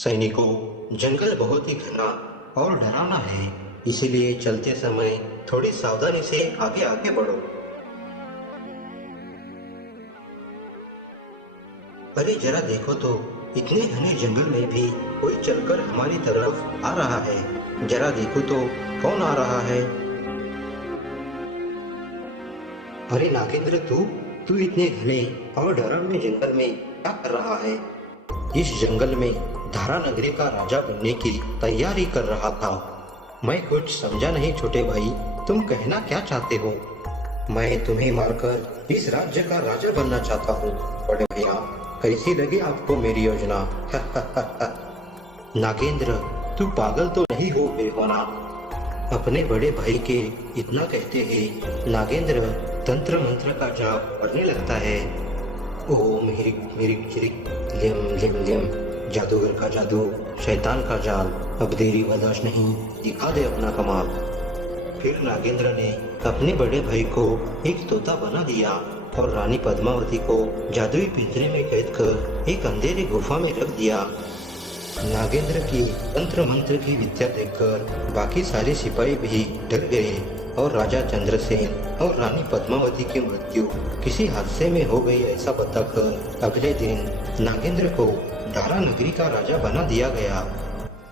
सैनिकों, जंगल बहुत ही घना और डरावना है, इसीलिए चलते समय थोड़ी सावधानी से आगे आगे बढ़ो। अरे जरा देखो तो, इतने घने जंगल में भी कोई चलकर हमारी तरफ आ रहा है। जरा देखो तो, कौन आ रहा है? अरे नागेंद्र, तू तू इतने घने और डरावने जंगल में क्या कर रहा है? इस जंगल में धारा नगरी का राजा बनने की तैयारी कर रहा था। मैं कुछ समझा नहीं छोटे भाई, तुम कहना क्या चाहते हो? मैं तुम्हें मारकर इस राज्य का राजा बनना चाहता हूँ बड़े भैया। कैसी लगी आपको मेरी योजना? नागेंद्र, तू पागल तो नहीं हो बेहोना? अपने बड़े भाई के इतना कहते हैं नागेंद्र तंत्र मंत्र का जाप पढ़ने लगता है। ओम हिरिक मिरिक चिरिक लिम लिम लिम, जादूगर का जादू, शैतान का जाल। अब देरी बर्दाश्त नहीं, दिखा दे अपना कमाल। फिर नागेंद्र ने अपने बड़े भाई को एक तोता बना दिया और रानी पद्मावती को जादुई पिंजरे में कैद कर एक अंधेरी गुफा में रख दिया। नागेंद्र की तंत्र मंत्र की विद्या देखकर बाकी सारे सिपाही भी डर गए और राजा चंद्रसेन और रानी पद्मावती की मृत्यु किसी हादसे में हो गई ऐसा बताकर अगले दिन नागेंद्र को धारा नगरी का राजा बना दिया गया।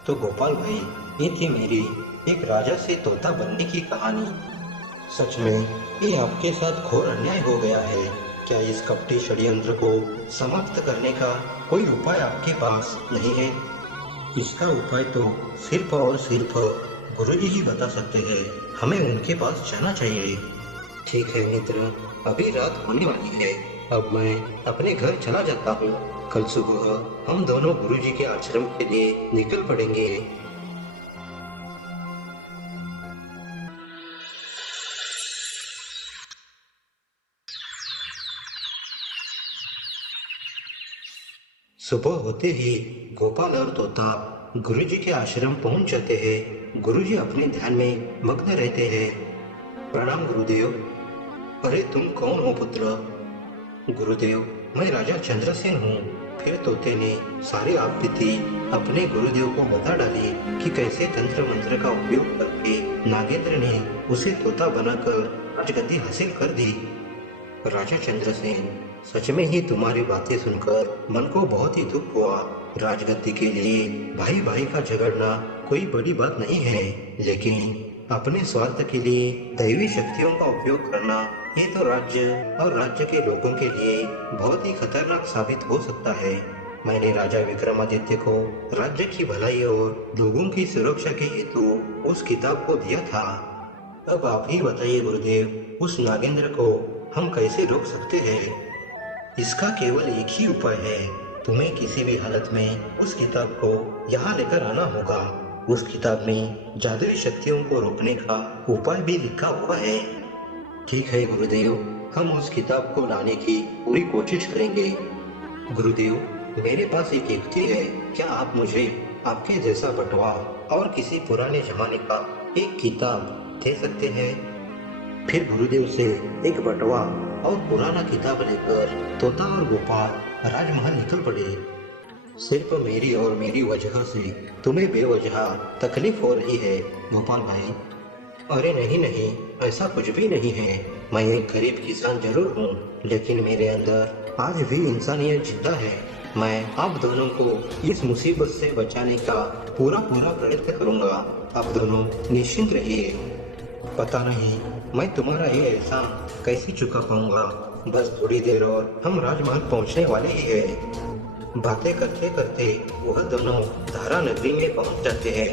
तो गोपाल भाई, ये थी मेरी एक राजा से तोता बनने की कहानी। सच में ये आपके साथ घोर अन्याय हो गया है। क्या इस कपटी षड्यंत्र को समाप्त करने का कोई उपाय आपके पास नहीं है? इसका उपाय तो सिर्फ और सिर्फ गुरुजी ही बता सकते हैं। हमें उनके पास जाना चाहिए। ठीक है मित्र, अभी रात होने वाली है। अब मैं अपने घर चला जाता हूँ। कल सुबह हम दोनों गुरुजी के आश्रम के लिए निकल पड़ेंगे। सुबह होते ही गोपाल और तोता गुरुजी के आश्रम पहुंच जाते हैं। गुरुजी अपने ध्यान में मग्न रहते हैं। प्रणाम गुरुदेव। अरे तुम कौन हो पुत्र? गुरुदेव, मैं राजा चंद्रसेन हूँ। फिर तोते ने सारी आपबीती अपने गुरुदेव को बता डाली कि कैसे तंत्र मंत्र का उपयोग करके नागेंद्र ने उसे तोता बनाकर राजगद्दी हासिल कर दी। राजा चंद्रसेन, सच में ही तुम्हारी बातें सुनकर मन को बहुत ही दुख हुआ। राजगद्दी के लिए भाई भाई का झगड़ना कोई बड़ी बात नहीं है, लेकिन अपने स्वार्थ के लिए दैवी शक्तियों का उपयोग करना, ये तो राज्य और राज्य के लोगों के लिए बहुत ही खतरनाक साबित हो सकता है। मैंने राजा विक्रमादित्य को राज्य की भलाई और लोगों की सुरक्षा के हेतु उस किताब को दिया था। अब आप ही बताइए गुरुदेव, उस नागेंद्र को हम कैसे रोक सकते हैं? इसका केवल एक ही उपाय है। तुम्हें किसी भी हालत में उस किताब को यहाँ लेकर आना होगा। उस किताब में जादुई शक्तियों को रोकने का उपाय भी लिखा हुआ है। ठीक है गुरुदेव, हम उस किताब को लाने की पूरी कोशिश करेंगे। गुरुदेव, मेरे पास एक युक्ति है। क्या आप मुझे आपके जैसा बटवा और किसी पुराने जमाने का एक किताब दे सकते हैं? फिर गुरुदेव से एक बटवा और पुराना किताब लेकर तोता और गोपाल राजमहल निकल पड़े। सिर्फ मेरी और मेरी वजह से तुम्हें बेवजह तकलीफ हो रही है गोपाल भाई। अरे नहीं नहीं, ऐसा कुछ भी नहीं है। मैं एक गरीब किसान जरूर हूँ, लेकिन मेरे अंदर आज भी इंसानियत जिंदा है। मैं आप दोनों को इस मुसीबत से बचाने का पूरा पूरा प्रयत्न करूँगा। आप दोनों निश्चिंत रहिए। पता नहीं मैं तुम्हारा ये एहसान कैसे चुका पाऊंगा। बस थोड़ी देर और हम राजमहल पहुंचने वाले ही हैं। बातें करते करते वह दोनों धारा नगरी में पहुंच जाते हैं।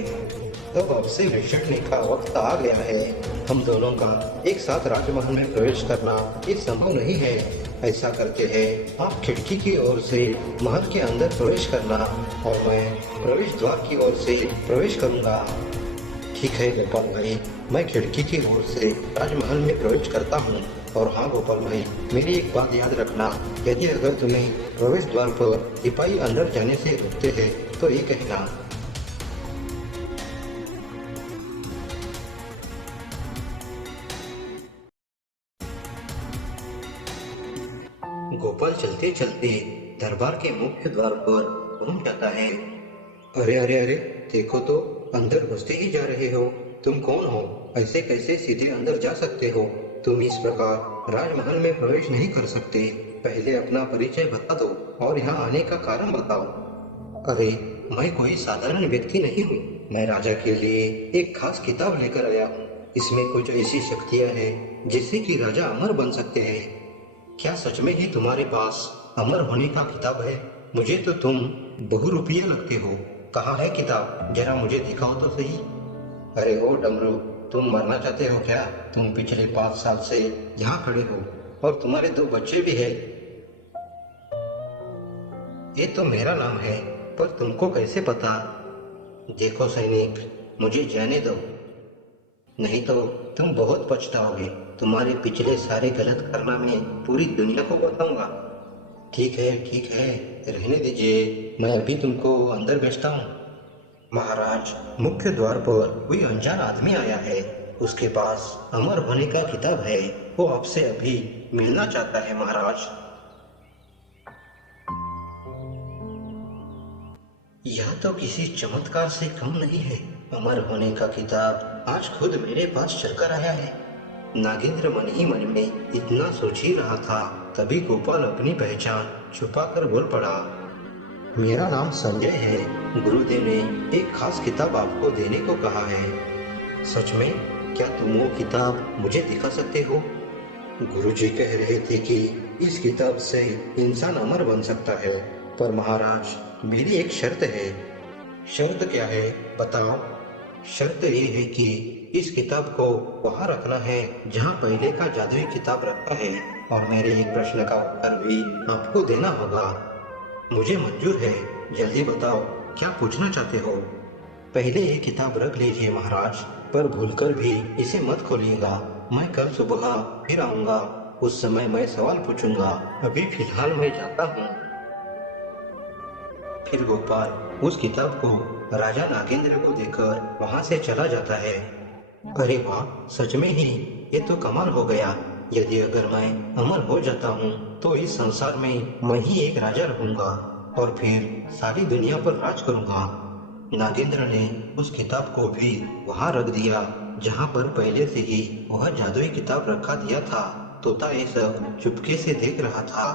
अब आपसे विछड़ने का वक्त आ गया है। हम दोनों का एक साथ राजमहल में प्रवेश करना ये संभव नहीं है। ऐसा करते हैं, आप खिड़की की ओर से महल के अंदर प्रवेश करना और मैं प्रवेश द्वार की ओर से प्रवेश करूंगा। ठीक है गोपाल भाई, मैं खिड़की की ओर से राजमहल में प्रवेश करता हूँ। और हाँ गोपाल भाई, मेरी एक बात याद रखना, यदि अगर तुम्हें प्रवेश द्वार पर सिपाही अंदर जाने से रोकते हैं तो ये कहना। गोपाल चलते चलते दरबार के मुख्य द्वार पर पहुंच जाता है। अरे अरे अरे, देखो तो, अंदर घुसते ही जा रहे हो। तुम कौन हो? ऐसे कैसे सीधे अंदर जा सकते हो? तुम इस प्रकार राजमहल में प्रवेश नहीं कर सकते। पहले अपना परिचय बता दो और यहाँ आने का कारण बताओ। अरे, मैं कोई साधारण व्यक्ति नहीं हूँ। मैं राजा के लिए एक खास किताब लेकर आया हूँ। इसमें कुछ ऐसी शक्तियाँ हैं जिससे कि राजा अमर बन सकते हैं। क्या सच में ही तुम्हारे पास अमर होने का किताब है? मुझे तो तुम बहुरूपिये लगते हो। कहाँ है किताब? जरा मुझे दिखाओ तो सही। अरे ओ डमरू, तुम मरना चाहते हो क्या? तुम पिछले 5 साल से यहाँ खड़े हो और तुम्हारे 2 बच्चे भी है। ये तो मेरा नाम है, पर तुमको कैसे पता? देखो सैनिक, मुझे जाने दो, नहीं तो तुम बहुत पछताओगे। तुम्हारे पिछले सारे गलत कारनामे पूरी दुनिया को बताऊंगा। ठीक है, रहने दीजिए, मैं अभी तुमको अंदर भेजता हूँ। महाराज, मुख्य द्वार पर कोई अनजान आदमी आया है। उसके पास अमर होने का किताब है। वो आपसे अभी मिलना चाहता है महाराज। यह तो किसी चमत्कार से कम नहीं है। अमर होने का किताब आज खुद मेरे पास चलकर आया है। नागेंद्र मन ही मन में इतना सोच ही रहा था, तभी गोपाल अपनी पहचान छुपाकर बोल पड़ा। मेरा नाम संजय है। गुरुदेव ने एक खास किताब आपको देने को कहा है। सच में? क्या तुम वो किताब मुझे दिखा सकते हो? गुरुजी कह रहे थे कि इस किताब से इंसान अमर बन सकता है, पर महाराज, मेरी एक शर्त है। शर्त क्या है? बताओ। शर्त ये है कि इस किताब को वहाँ रखना है जहाँ पहले का जादुई किताब रखा है, और मेरे एक प्रश्न का उत्तर भी आपको देना होगा। मुझे मंजूर है, जल्दी बताओ, क्या पूछना चाहते हो? पहले ये किताब रख लीजिए महाराज, पर भूलकर भी इसे मत खोलिएगा। मैं कल सुबह फिर आऊंगा, उस समय मैं सवाल पूछूंगा। अभी फिलहाल मैं जाता हूँ। फिर गोपाल उस किताब को राजा नागेंद्र को देकर वहाँ से चला जाता है। अरे वाह, सच में ही ये तो कमाल हो गया। यदि अगर मैं अमर हो जाता हूँ तो इस संसार में मैं ही एक राजा रहूंगा और फिर सारी दुनिया पर राज करूंगा। नागेंद्र ने उस किताब को भी वहाँ रख दिया जहाँ पर पहले से ही वह जादुई किताब रखा दिया था। तोता ये सब चुपके से देख रहा था।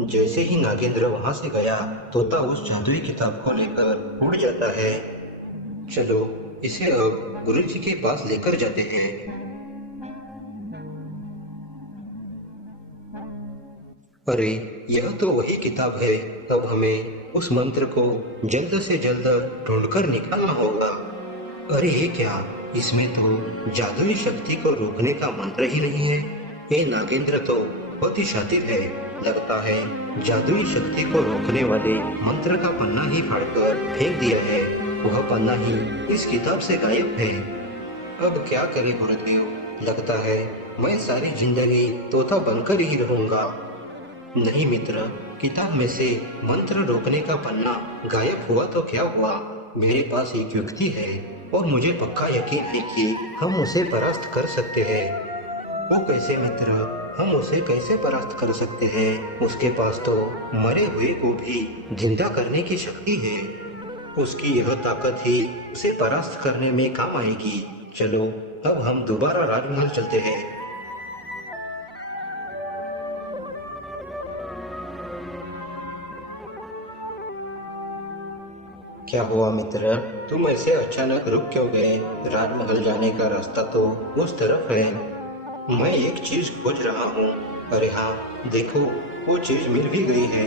जैसे ही नागेंद्र वहाँ से गया, तोता उस जादुई किताब को लेकर उड़ जाता है। चलो, इसे अब गुरु जी के पास लेकर जाते हैं। अरे, यह तो वही किताब है। अब हमें उस मंत्र को जल्द से जल्द ढूंढकर निकालना होगा। अरे ये क्या, इसमें तो जादुई शक्ति को रोकने का मंत्र ही नहीं है। ये नागेंद्र तो बहुत ही शातिर है। लगता है जादुई शक्ति को रोकने वाले मंत्र का पन्ना ही फाड़कर फेंक दिया है। वह पन्ना ही इस किताब से गायब है। अब क्या करे गुरुदेव, लगता है मैं सारी जिंदगी तोता बनकर ही रहूंगा। नहीं मित्र, किताब में से मंत्र रोकने का पन्ना गायब हुआ तो क्या हुआ? मेरे पास एक युक्ति है और मुझे पक्का यकीन है कि हम उसे परास्त कर सकते हैं। वो कैसे मित्र? हम उसे कैसे परास्त कर सकते हैं? उसके पास तो मरे हुए को भी जिंदा करने की शक्ति है। उसकी यह ताकत ही उसे परास्त करने में काम आएगी। चलो, अब हम दोबारा राजमहल चलते हैं। क्या हुआ मित्र, तुम ऐसे अचानक रुक क्यों गए? राजमहल जाने का रास्ता तो उस तरफ है। मैं एक चीज खोज रहा हूँ। अरे हाँ, देखो, वो चीज मिल भी गई है।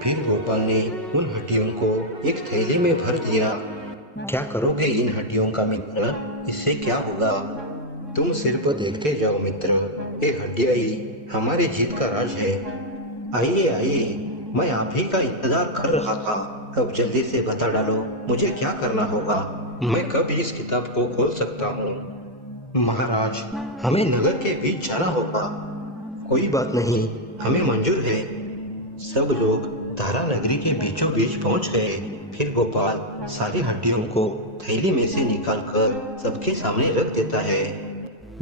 फिर गोपाल ने उन हड्डियों को एक थैली में भर दिया। क्या करोगे इन हड्डियों का मित्र? इससे क्या होगा? तुम सिर्फ देखते जाओ मित्र, ये हड्डियां ही हमारी जीत का राज है। आइए आइए, मैं आप ही का इंतजार कर रहा था। अब जल्दी से बता डालो, मुझे क्या करना होगा? मैं कब इस किताब को खोल सकता हूँ? महाराज, हमें नगर के बीच जाना होगा। कोई बात नहीं, हमें मंजूर है। सब लोग धारा नगरी के बीचों बीच पहुंच गए। फिर गोपाल सारी हड्डियों को थैली में से निकालकर सबके सामने रख देता है।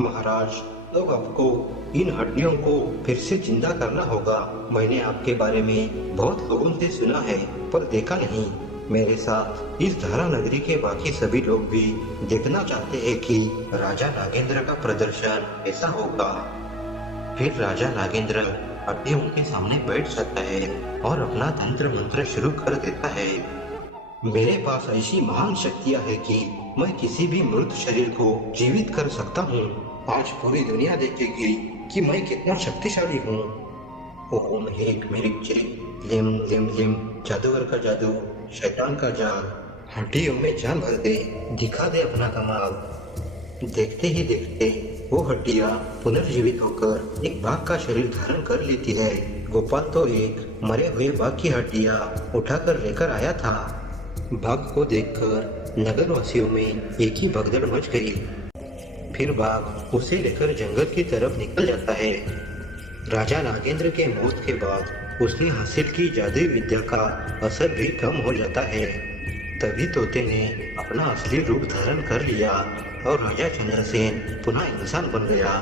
महाराज, अब आपको इन हड्डियों को फिर से जिंदा करना होगा। मैंने आपके बारे में बहुत लोगों से सुना है, पर देखा नहीं। मेरे साथ इस धारा नगरी के बाकी सभी लोग भी देखना चाहते हैं कि राजा नागेंद्र का प्रदर्शन कैसा होगा। फिर राजा नागेंद्र हड्डियों के सामने बैठ जाता है और अपना तंत्र मंत्र शुरू कर देता है। मेरे पास ऐसी महान शक्तियां हैं कि मैं किसी भी मृत शरीर को जीवित कर सकता हूँ। आज पूरी दुनिया देखेगी कि मैं कितना शक्तिशाली हूँ। ओम ह्रीं म्रीं च्रीं लिम लिम लिम, जादूगर का जादू, शैतान का जाल, हड्डियों में जान भर दे, दिखा दे अपना कमाल। देखते ही देखते वो हड्डियां पुनर्जीवित होकर एक बाघ का शरीर धारण कर लेती है। गोपाल तो एक मरे हुए बाघ की हड्डियां उठाकर लेकर आया था। बाघ को देखकर नगरवासियों में एक ही भगदड़ मच गई। फिर बाघ उसे लेकर जंगल की तरफ निकल जाता है। राजा नागेंद्र के मौत के बाद उसने हासिल की जादुई विद्या का असर भी कम हो जाता है। तभी तोते ने अपना असली रूप धारण कर लिया और राजा चंद्रसेन पुनः इंसान बन गया।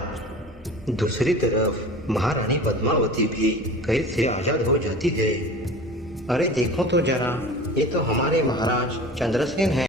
दूसरी तरफ महारानी पद्मावती भी कैद से आजाद हो जाती है। अरे देखो तो जरा, ये तो हमारे महाराज चंद्रसेन है।